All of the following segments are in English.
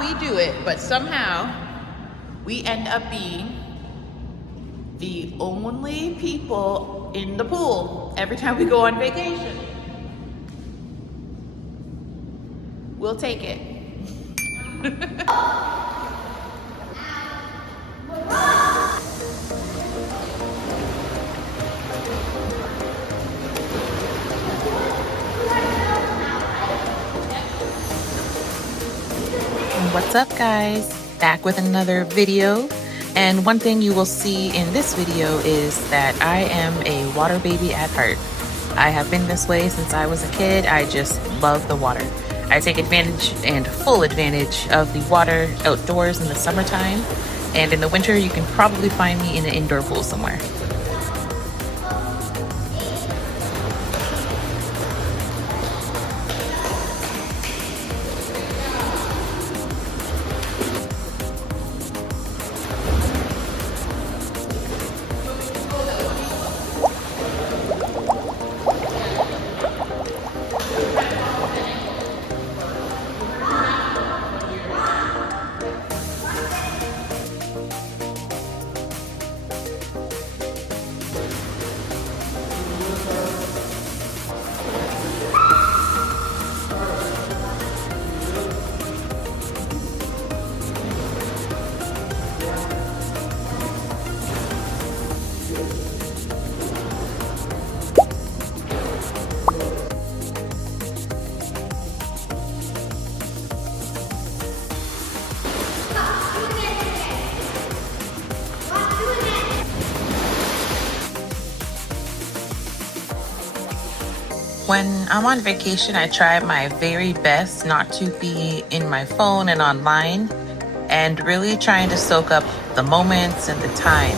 we do it, but somehow we end up being the only people in the pool every time we go on vacation. We'll take it. What's up, guys? Back with another video. And one thing you will see in this video is that I am a water baby at heart. I have been this way since I was a kid. I just love the water. I take advantage and full advantage of the water outdoors in the summertime. And in the winter, you can probably find me in an indoor pool somewhere. When I'm on vacation, I try my very best not to be in my phone and online, and really trying to soak up the moments and the time.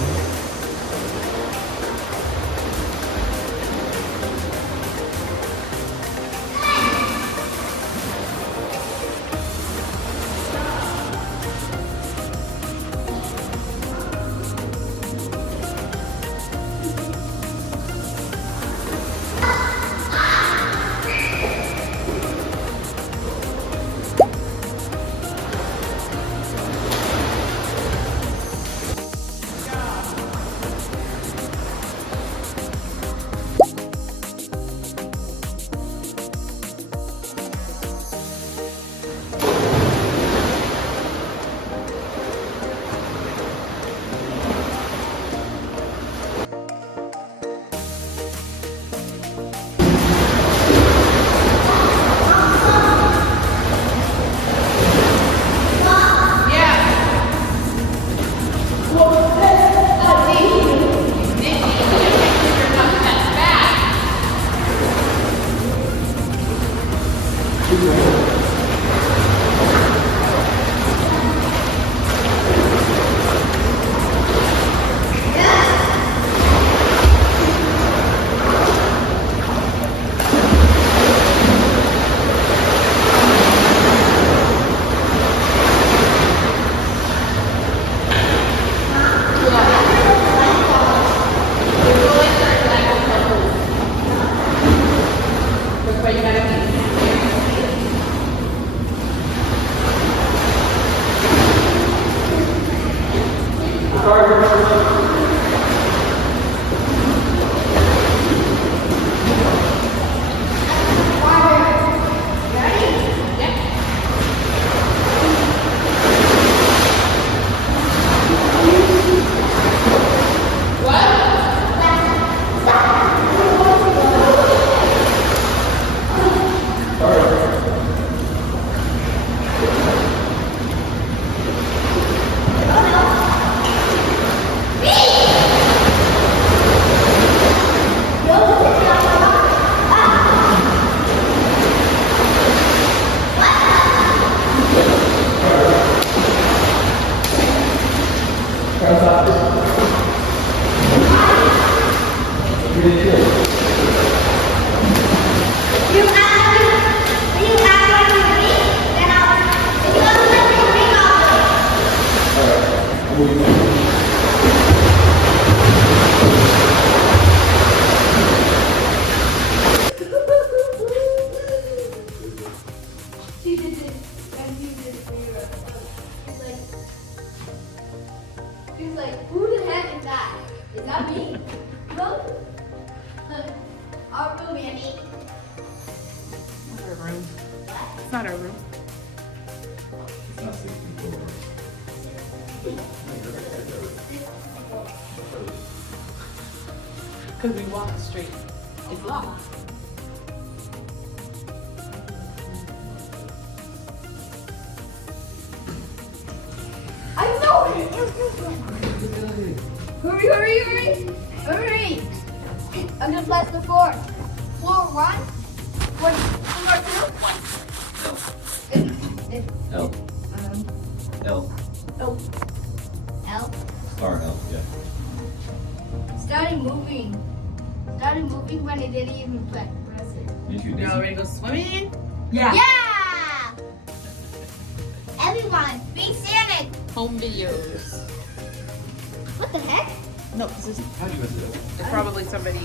was like, who the heck is that? Is that me? Look. Our room, Annie. Not our room. It's not our room. It's not 64. Because we walk straight. It's locked. I know it! Hurry, hurry, hurry! Hurry! I'm gonna press the floor. Floor 1. Floor 2. L. L. Oh. L. Star L, yeah. Started moving. Started moving when it didn't even press it. Did you Y'all ready to go swimming? Yeah! Everyone, be Sonic! Home videos. What the heck? No, this is How do you mess it up? it's probably somebody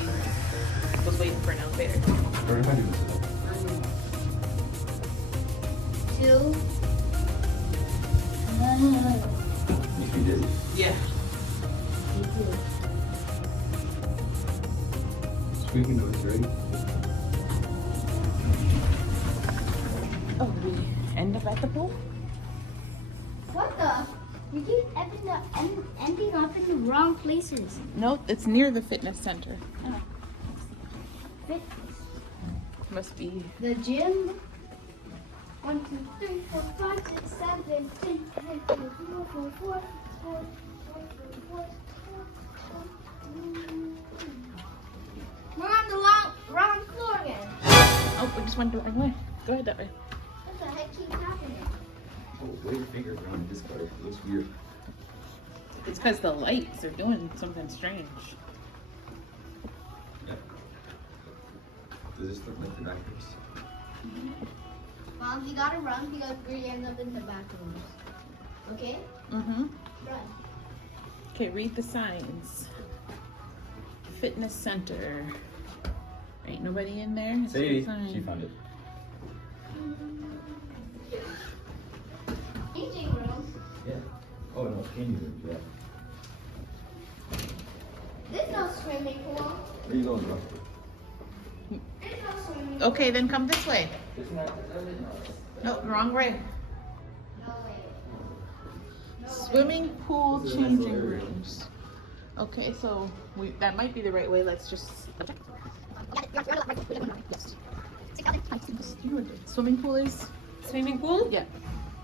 was waiting for an elevator. Or how do you mess it up? 2. If you did. Yeah. Squeaky noise, ready? Oh, we end up at the pool? What the? We keep ending up in the wrong places. No, it's near the fitness center. Fitness. Must be. The gym. 1, 2, 3, 4, 5, 6, 7, 8, 10, 11, 12, 13, 14, 15. We're on the wrong floor again. Oh, we just went the wrong way. Go ahead that way. What the heck keeps happening? Oh, wave your finger around this part. It looks weird. It's because the lights are doing something strange. Yeah. Does this look like the doctors? Mom, you gotta run because we end up in the bathrooms. Okay? Mm-hmm. Run. Okay, read the signs. Fitness center. Ain't nobody in there. It's Sadie, the sign. she found it. Changing room. Yeah. Oh no, can you? Yeah. There's no swimming pool. Where are you going, bro? There's no swimming pool. Okay, then come this way. No, wrong way. No way. No way. Swimming pool changing rooms. Okay, so that might be the right way. Let's just Swimming pool is? Swimming pool? Yeah.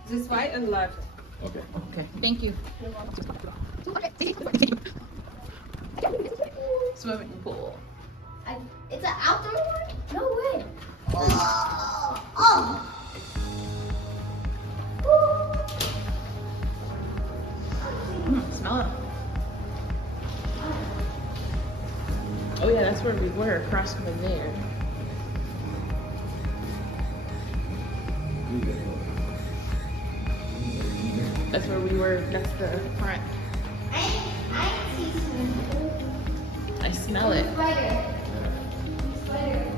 This right and left. Okay. Okay, thank you. Swimming pool. It's an outdoor one? No way. Oh. Smell it. Oh yeah, that's where we were, across from there. That's where we were, that's the front. I see swimming pool. I smell it. Spider. Spider.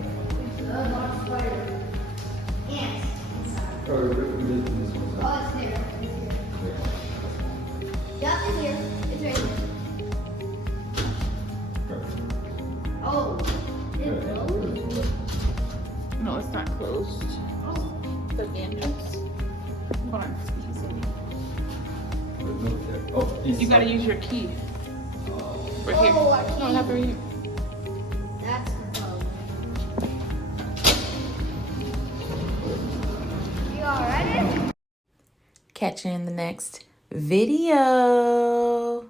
Spider. Ants. Oh, it's there. Yep, it's here. It's right here. Oh, it's closed? No, it's not closed. Oh. The entrance. Hold on. Oh, You gotta use your key. Right here. Oh, our No, key. not right here. That's the problem. You all ready? Catch you in the next video.